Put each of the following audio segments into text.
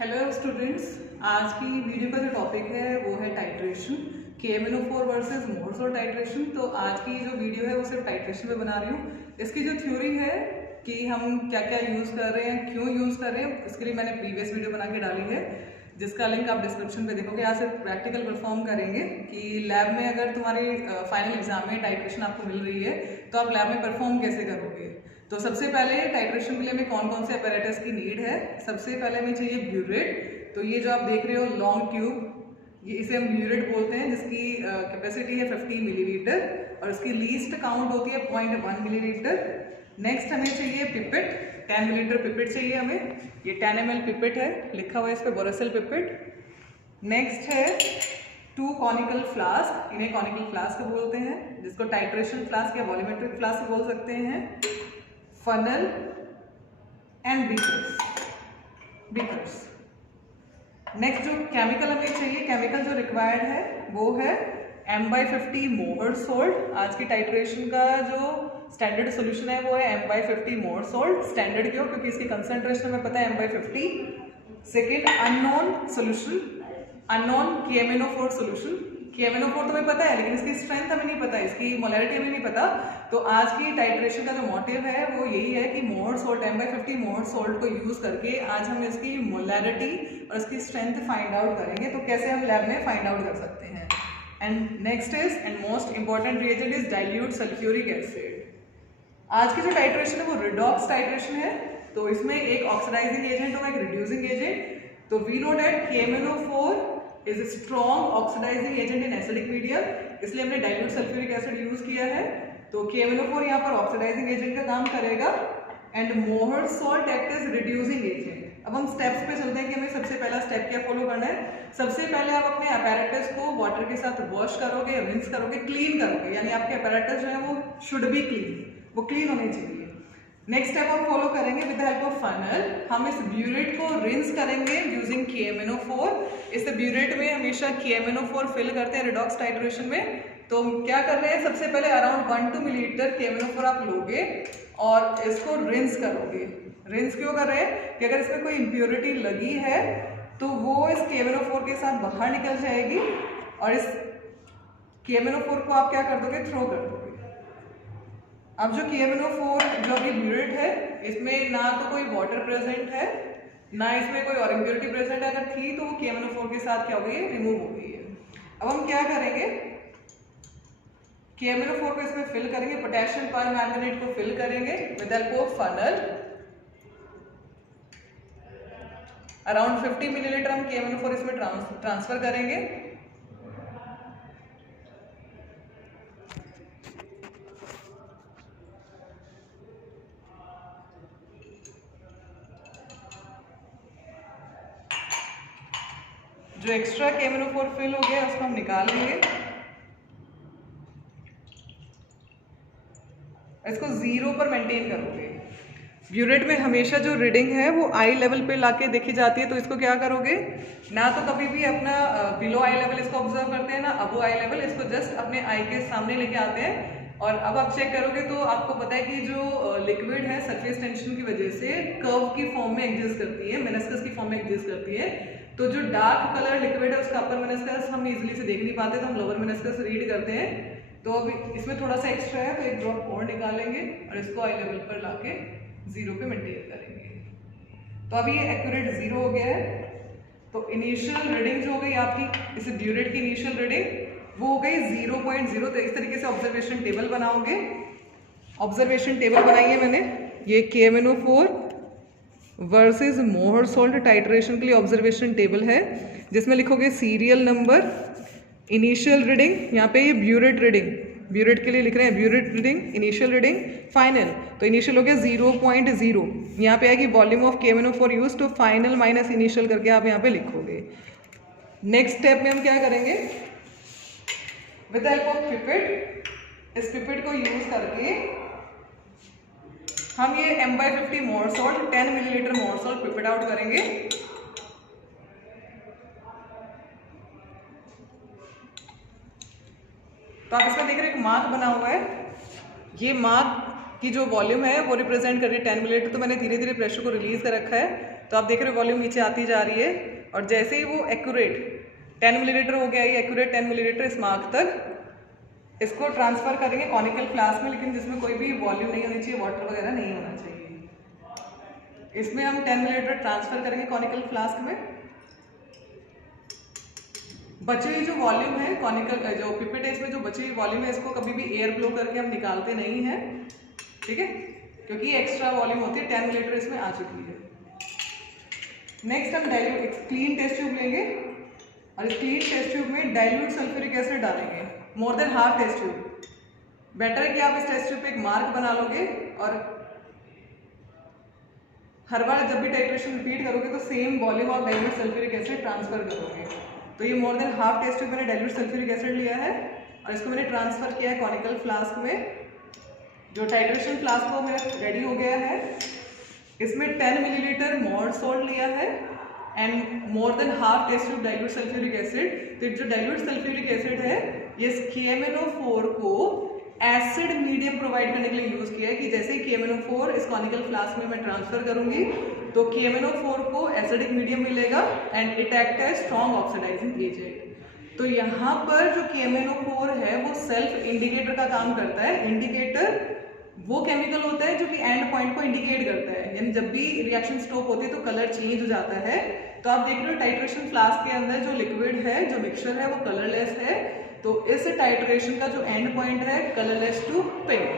Hello students, आज की video का जो टॉपिक है वो है टाइट्रेशन, KMnO4 वर्सेस मोहरसोल्ट टाइट्रेशन। तो आज की जो वीडियो है वो सिर्फ टाइट्रेशन पे बना रही हूँ। इसकी जो थ्योरी है कि हम क्या क्या यूज़ कर रहे हैं, क्यों यूज़ कर रहे हैं, इसके लिए मैंने प्रीवियस वीडियो बना के डाली है, जिसका लिंक आप डिस्क्रिप्शन पे देखोगे। यहाँ से प्रैक्टिकल परफॉर्म करेंगे कि लैब में अगर तुम्हारे फाइनल एग्जाम में टाइट्रेशन आपको मिल रही है तो आप लैब में परफॉर्म कैसे करोगे। तो सबसे पहले टाइट्रेशन के लिए हमें कौन कौन से अपैरेटस की नीड है। सबसे पहले हमें चाहिए ब्यूरेट। तो ये जो आप देख रहे हो लॉन्ग ट्यूब, ये इसे हम ब्यूरेट बोलते हैं, जिसकी कैपेसिटी है 50 मिलीलीटर और इसकी लीस्ट काउंट होती है 0.1 मिलीलीटर। नेक्स्ट हमें चाहिए पिपेट, 10 मिलीलीटर पिपेट चाहिए हमें। ये 10 ml पिपेट है, लिखा हुआ है इस पर बोरोसिल पिपेट। नेक्स्ट है 2 कॉनिकल फ्लास्क, इन्हें कॉनिकल फ्लास्क बोलते हैं, जिसको टाइट्रेशन फ्लास्क या वॉल्यूमेट्रिक फ्लास्क बोल सकते हैं। Funnel and beakers. नेक्स्ट जो केमिकल हमें चाहिए, केमिकल जो रिक्वायर्ड है वो है M/50 मोहर सोल्ट। आज की टाइट्रेशन का जो स्टैंडर्ड सोल्यूशन है वो है M/50 मोहर सोल्ट। स्टैंडर्ड क्यों? क्योंकि इसकी कंसंट्रेशन हमें पता है M/50। Second unknown solution, unknown KMnO4 solution. KMnO4 तो हमें पता है, लेकिन इसकी स्ट्रेंथ हमें नहीं पता, इसकी मोलैरिटी हमें नहीं पता। तो आज की टाइट्रेशन का जो मोटिव है वो यही है कि मोहर सोल्ट, M/50 मोहर सोल्ट को यूज करके आज हम इसकी मोलैरिटी और इसकी स्ट्रेंथ फाइंड आउट करेंगे। तो कैसे हम लैब में फाइंड आउट कर सकते हैं। And next is and most important reagent is dilute sulphuric acid. आज की जो टाइट्रेशन है वो रिडॉक्स टाइट्रेशन है। तो इसमें एक ऑक्सीडाइजिंग एजेंट होगा, एक रिड्यूसिंग एजेंट। तो we know that KMnO4 is a strong oxidising agent in acidic medium, इसलिए हमने डाइल्यूट सल्फ्यूरिक एसिड यूज किया है। तो KMnO4 यहाँ पर ऑक्सीडाइजिंग एजेंट का काम करेगा and Mohr salt act as reducing agent. अब हम स्टेप्स पे चलते हैं कि हमें सबसे पहला स्टेप क्या फॉलो करना है। सबसे पहले आप अपने अपैरेटस को वाटर के साथ वॉश करोगे, रिंस करोगे, क्लीन करोगे, यानी आपके अपैरेटस जो है वो शुड बी क्लीन, वो क्लीन होने चाहिए। नेक्स्ट स्टेप हम फॉलो करेंगे with the help of funnel. हम इस ब्यूरेट को रिंस करेंगे यूजिंग KMnO4। इस ब्यूरेट में हमेशा KMnO4 फिल करते हैं रिडॉक्स टाइट्रेशन में। तो क्या कर रहे हैं, सबसे पहले अराउंड 1-2 मिलीलीटर KMnO4 आप लोगे और इसको रिंस करोगे। रिंस क्यों कर रहे हैं कि अगर इसमें कोई इम्प्योरिटी लगी है तो वो इस KMnO4 के साथ बाहर निकल जाएगी और इस KMnO4 को आप क्या कर दोगे, थ्रो कर दोगे। अब जो KMnO4 जो अभी ब्यूरेट है, इसमें ना तो कोई वाटर प्रेजेंट है, ना इसमें कोई और इम्प्योरिटी प्रेजेंट है। अगर थी तो वो KMnO4 के साथ क्या हो गई है, रिमूव हो गई है। अब हम क्या करेंगे, KMnO4 को इसमें फिल करेंगे, पोटेशियम परमैंगनेट को फिल करेंगे with help of funnel. Around 50 millilitre हम KMnO4 इसमें ट्रांसफर करेंगे। जो एक्स्ट्रा KMnO4 फिल हो गया उसको हम निकाल लेंगे। इसको 0 पर मेंटेन करोगे। ब्यूरेट में हमेशा जो रीडिंग है वो आई लेवल पे लाके देखी जाती है। तो इसको क्या करोगे, ना तो कभी भी अपना बिलो आई लेवल इसको ऑब्जर्व करते हैं, ना अबो आई लेवल, इसको जस्ट अपने आई के सामने लेके आते हैं। और अब आप चेक करोगे तो आपको पता है कि जो लिक्विड है सरफेस टेंशन की वजह से कर्व की फॉर्म में एग्जिस्ट करती है, मेनिस्कस की फॉर्म में एग्जिस्ट करती है। तो जो डार्क कलर लिक्विड है उसका अपर मेनिस्कस हम इजीली से देख नहीं पाते, तो हम लोअर मेनिस्कस रीड करते हैं। तो अब इसमें थोड़ा सा एक्स्ट्रा है तो एक ड्रॉप और निकालेंगे और इसको आई लेवल पर लाके 0 पे मेंटेन करेंगे। तो अभी ये एक्यूरेट 0 हो गया है। तो इनिशियल रीडिंग जो हो गई आपकी, इस ब्यूरेट की इनिशियल रीडिंग वो हो गई 0.0। तो इस तरीके से ऑब्जर्वेशन टेबल बनाओगे। ऑब्जर्वेशन टेबल बनाई है मैंने, ये KMnO4 वर्सेस मोहर सोल्ट टाइट्रेशन के लिए ऑब्जर्वेशन टेबल है, जिसमें लिखोगे सीरियल नंबर, इनिशियल रीडिंग, यहाँ पे ये ब्यूरेट रीडिंग, ब्यूरेट के लिए लिख रहे हैं burette reading, initial reading, final. तो इनिशियल हो गया 0.0, यहाँ पे आएगी वॉल्यूम ऑफ KMnO4 यूज, तो फाइनल माइनस इनिशियल करके आप यहाँ पे लिखोगे। नेक्स्ट स्टेप में हम क्या करेंगे, विद हेल्प ऑफ पिपेट, इस पिपेट को यूज करके हम ये M/50 मोहर सोल्ट 10 मिलीलीटर मोहर सोल्ट पिपेट आउट करेंगे। तो आप इसमें देख रहे हैं एक मार्क बना हुआ है, ये मार्क की जो वॉल्यूम है वो रिप्रेजेंट कर रही है 10 मिलीलीटर। तो मैंने धीरे धीरे प्रेशर को रिलीज कर रखा है तो आप देख रहे हो वॉल्यूम नीचे आती जा रही है, और जैसे ही वो एक्यूरेट 10 मिलीलीटर हो गया, ये एक्यूरेट 10 मिलीलीटर इस मार्क तक इसको ट्रांसफर करेंगे कॉनिकल फ्लास्क में, लेकिन जिसमें कोई भी वॉल्यूम नहीं होनी चाहिए, वाटर वगैरह नहीं होना चाहिए। इसमें हम 10 मिलीलीटर ट्रांसफर करेंगे कॉनिकल फ्लास्क में। बची हुई जो वॉल्यूम है कॉनिकल जो पिपेट है, इसमें जो बची हुई वॉल्यूम है इसको कभी भी एयर ब्लो करके हम निकालते नहीं हैं, ठीक है, क्योंकि एक्स्ट्रा वॉल्यूम होती है। 10 मिलीलीटर इसमें आ चुकी है। नेक्स्ट हम डाइल्यूट क्लीन टेस्ट ट्यूब लेंगे और इस क्लीन टेस्ट ट्यूब में डाइल्यूट सल्फ्यूरिक एसिड डालेंगे, more than half test tube. Better है कि आप इस टेस्ट ट्यूब पे एक मार्क बना लोगे और हर बार जब भी टाइट्रेशन रिपीट करोगे तो same volume of dilute sulphuric acid transfer करोगे। तो ये more than half test tube मैंने डाइल्यूट सल्फ्यूरिक एसिड लिया है और इसको मैंने ट्रांसफर किया है कॉनिकल फ्लास्क में। जो टाइट्रेशन फ्लास्क वो मेरा रेडी हो गया है। इसमें 10 मिलीलीटर मोर सॉल्ट लिया है and more than half test tube dilute sulphuric acid. तो जो डाइल्यूट सल्फ्यूरिक एसिड है ये KMnO4 को एसिड मीडियम प्रोवाइड करने के लिए यूज किया है कि जैसे ही KMnO4 इस कॉनिकल फ्लास्क में मैं ट्रांसफर करूंगी तो KMnO4 को एसिडिक मीडियम मिलेगा and it act as strong oxidising agent. तो यहाँ पर जो KMnO4 है वो सेल्फ इंडिकेटर का काम करता है। इंडिकेटर वो केमिकल होता है जो कि एंड पॉइंट को इंडिकेट करता है, यानी जब भी रिएक्शन स्टॉप होती है तो कलर चेंज हो जाता है। तो आप देख रहे हो टाइट्रेशन फ्लास्क के अंदर जो लिक्विड है, जो मिक्सचर है वो कलरलेस है। तो इस टाइट्रेशन का जो एंड पॉइंट है कलरलेस टू पिंक।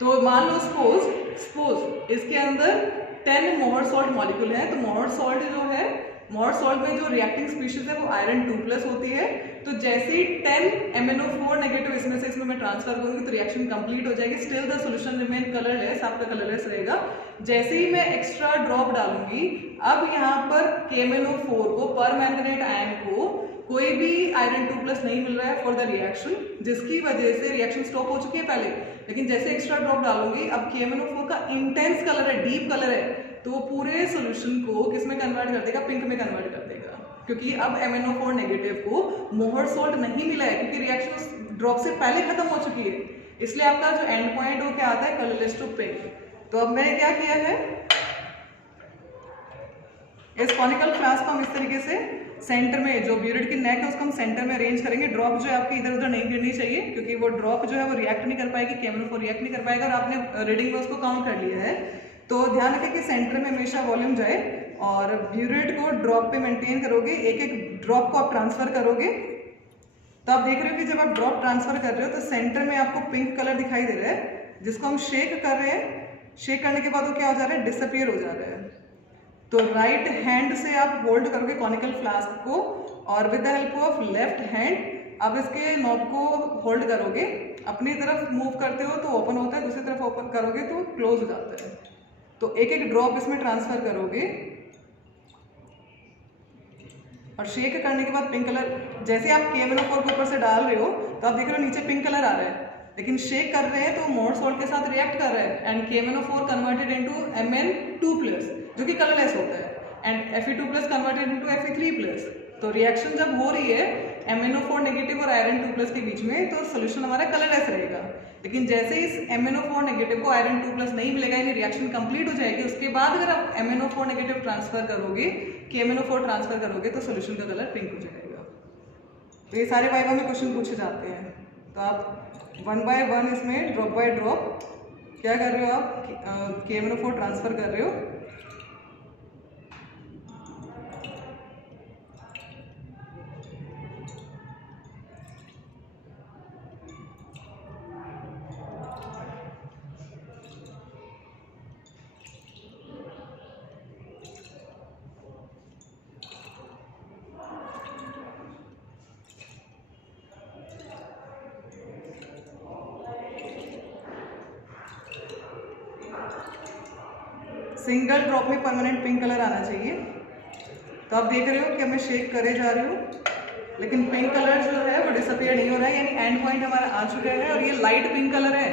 तो मान लो सपोज इसके अंदर 10 मोहर सॉल्ट मॉलिक्यूल है। तो मोहर सॉल्ट जो है, मोहर सॉल्ट में जो रिएक्टिंग स्पीशीज है वो आयरन 2+ होती है। तो जैसे ही 10 MnO4 नेगेटिव इसमें मैं ट्रांसफर करूंगी तो रिएक्शन कंप्लीट हो जाएगी। Still the solution remain colourless, आपका कलरलेस रहेगा। जैसे ही मैं एक्स्ट्रा ड्रॉप डालूंगी, अब यहाँ पर KMnO4 को, पर मैंगनेट आयन को कोई भी आयरन 2+ नहीं मिल रहा है फॉर द रिएक्शन, जिसकी वजह से रिएक्शन स्टॉप हो चुकी है पहले। लेकिन जैसे एक्स्ट्रा ड्रॉप डालूंगी, अब KMnO4 का इंटेंस कलर है, डीप कलर है, तो वो पूरे सोल्यूशन को किस में कन्वर्ट कर देगा, पिंक में कन्वर्ट कर देगा। क्योंकि अब MnO4 नेगेटिव को मोहर सॉल्ट नहीं मिला है, क्योंकि रिएक्शन ड्रॉप से पहले खत्म हो चुकी है। इसलिए आपका जो एंड पॉइंट वो क्या आता है, कलरलेस टू पिंक। तो अब मैंने क्या किया है, इस कॉनिकल फ्लास्क को हम इस तरीके से सेंटर में, जो ब्यूरेट की नेक है उसको हम सेंटर में अरेंज करेंगे। ड्रॉप जो है आपकी इधर उधर नहीं गिरनी चाहिए, क्योंकि वो ड्रॉप जो है वो रिएक्ट नहीं कर पाएगी, KMnO4 रिएक्ट नहीं कर पाएगा। और आपने रीडिंग में उसको काउंट कर लिया है। तो ध्यान रखें कि सेंटर में हमेशा वॉल्यूम जाए और ब्यूरेट को ड्रॉप पे मेंटेन करोगे। एक एक ड्रॉप को आप ट्रांसफर करोगे। तो आप देख रहे हो कि जब आप ड्रॉप ट्रांसफर कर रहे हो तो सेंटर में आपको पिंक कलर दिखाई दे रहा है, जिसको हम शेक कर रहे हैं। शेक करने के बाद वो क्या हो जा रहा है, डिसअपियर हो जा रहा है। तो राइट हैंड से आप होल्ड करोगे कॉनिकल फ्लास्क को और with the help of left hand आप इसके नॉब को होल्ड करोगे। अपनी तरफ मूव करते हो तो ओपन होता है, दूसरी तरफ ओपन करोगे तो क्लोज हो जाता है। तो एक एक ड्रॉप इसमें ट्रांसफर करोगे और शेक करने के बाद पिंक कलर, जैसे आप KMnO4 को ऊपर से डाल रहे हो तो आप देख रहे हो नीचे पिंक कलर आ रहा है, लेकिन शेक कर रहे हैं तो मोर सॉल्ट के साथ रिएक्ट कर रहा है and KMnO4 converted into Mn2+ जो कि कलरलेस होता है and Fe2+ converted into Fe3+। तो रिएक्शन जब हो रही है MnO4 नेगेटिव और आयरन 2+ के बीच में तो सोल्यूशन हमारा कलरलेस रहेगा। लेकिन जैसे इस MnO4 नेगेटिव को आयरन 2+ नहीं मिलेगा, यानी रिएक्शन कंप्लीट हो जाएगी, उसके बाद अगर आप MnO4 नेगेटिव ट्रांसफर करोगे, KMnO4 ट्रांसफर करोगे तो सोल्यूशन का कलर पिंक हो जाएगा। तो ये सारे वाइवा में क्वेश्चन पूछे जाते हैं। तो आप 1 by 1 इसमें ड्रॉप बाय ड्रॉप क्या कर रहे हो, आप KMnO4 ट्रांसफर कर रहे हो। सिंगल ड्रॉप में परमानेंट पिंक कलर आना चाहिए। तो आप देख रहे हो कि मैं शेक करे जा रही हूँ, लेकिन पिंक कलर जो है वो डिसअपियर नहीं हो रहा है, यानी एंड पॉइंट हमारा आ चुका है। और ये लाइट पिंक कलर है,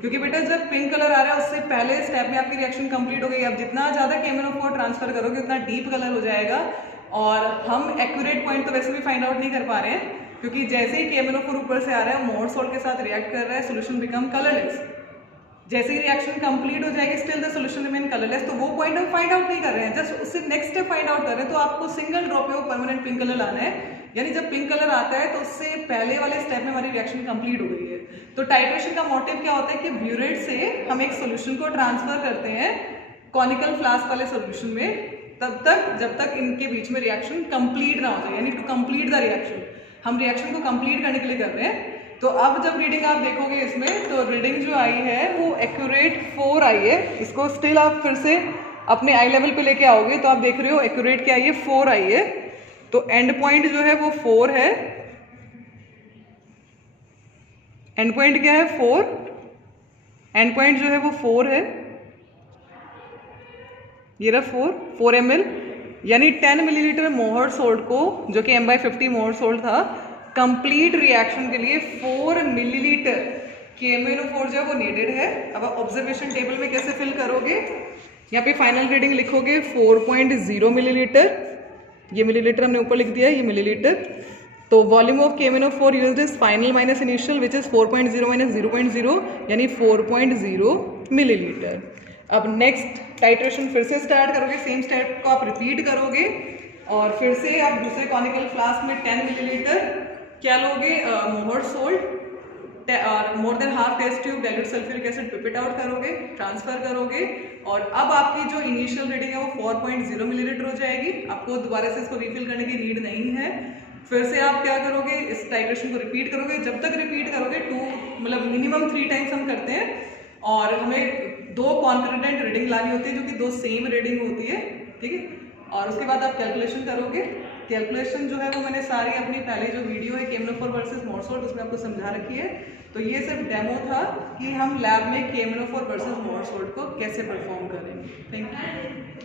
क्योंकि बेटा जब पिंक कलर आ रहा है उससे पहले स्टेप में आपकी रिएक्शन कंप्लीट हो गई। अब जितना ज़्यादा KMnO4 ट्रांसफर करोगे उतना डीप कलर हो जाएगा। और हम एक्यूरेट पॉइंट तो वैसे भी फाइंड आउट नहीं कर पा रहे हैं, क्योंकि जैसे ही KMnO4 ऊपर से आ रहा है मोर सॉल्ट के साथ रिएक्ट कर रहा है, सोल्यूशन बिकम कलरलेस। जैसे ही रिएक्शन कंप्लीट हो जाएगी still the solution remain colourless, तो वो पॉइंट हम फाइंड आउट नहीं कर रहे हैं, जस्ट उससे नेक्स्ट स्टेप फाइंड आउट कर रहे हैं। तो आपको सिंगल ड्रॉप पे वो परमानेंट पिंक कलर लाना है, यानी जब पिंक कलर आता है तो उससे पहले वाले स्टेप में हमारी रिएक्शन कंप्लीट हो गई है। तो टाइट्रेशन का मोटिव क्या होता है कि ब्यूरेट से हम एक सोल्यूशन को ट्रांसफर करते हैं कॉनिकल फ्लास्क वाले सोल्यूशन में, तब तक जब तक इनके बीच में रिएक्शन कंप्लीट ना हो जाए, यानी टू कंप्लीट द रिएक्शन, हम रिएक्शन को कंप्लीट करने के लिए कर रहे हैं। तो अब जब रीडिंग आप देखोगे इसमें, तो रीडिंग जो आई है वो एक्यूरेट 4 आई है। इसको स्टिल आप फिर से अपने आई लेवल पे लेके आओगे तो आप देख रहे हो एक्यूरेट क्या आई है, 4 आई है। तो एंड पॉइंट जो है वो 4 है, एंड पॉइंट क्या है 4, एंड पॉइंट जो है वो 4 है, ये रहा 4 ml, यानी 10 मिलीलीटर मोहर सोल्ट को, जो कि M/50 मोहर सोल्ट था, कंप्लीट रिएक्शन के लिए 4 मिलीलीटर KMnO4 जो है वो नीडेड है। अब आप ऑब्जर्वेशन टेबल में कैसे फिल करोगे, यहाँ पे फाइनल रीडिंग लिखोगे 4.0 मिलीलीटर, ये मिलीलीटर हमने ऊपर लिख दिया है, ये मिलीलीटर। तो volume of KMnO4 used is final minus initial which is 4.0 minus 0.0, यानी 4.0 मिलीलीटर। अब नेक्स्ट टाइट्रेशन फिर से स्टार्ट करोगे, सेम स्टेप को आप रिपीट करोगे और फिर से आप दूसरे कॉनिकल फ्लास्क में 10 मिलीलीटर क्या लोगे, मोहर सोल्ट और more than half test tube dilute sulphuric acid pipette out करोगे, ट्रांसफर करोगे, और अब आपकी जो इनिशियल रीडिंग है वो 4.0 मिलीलीटर हो जाएगी। आपको दोबारा से इसको रिफिल करने की नीड नहीं है। फिर से आप क्या करोगे, इस टाइट्रेशन को रिपीट करोगे, जब तक रिपीट करोगे 2 मतलब मिनिमम 3 टाइम्स हम करते हैं, और हमें 2 कॉन्करेंट रीडिंग लानी होती है जो कि 2 सेम रीडिंग होती है, ठीक है। और उसके बाद आप कैलकुलेशन करोगे। कैलकुलेशन जो है वो मैंने सारी अपनी पहले जो वीडियो है KMnO4 वर्सेस मोहर सोल्ट उसमें आपको समझा रखी है। तो ये सिर्फ डेमो था कि हम लैब में KMnO4 वर्सेस मोहर सोल्ट को कैसे परफॉर्म करेंगे। Thank you.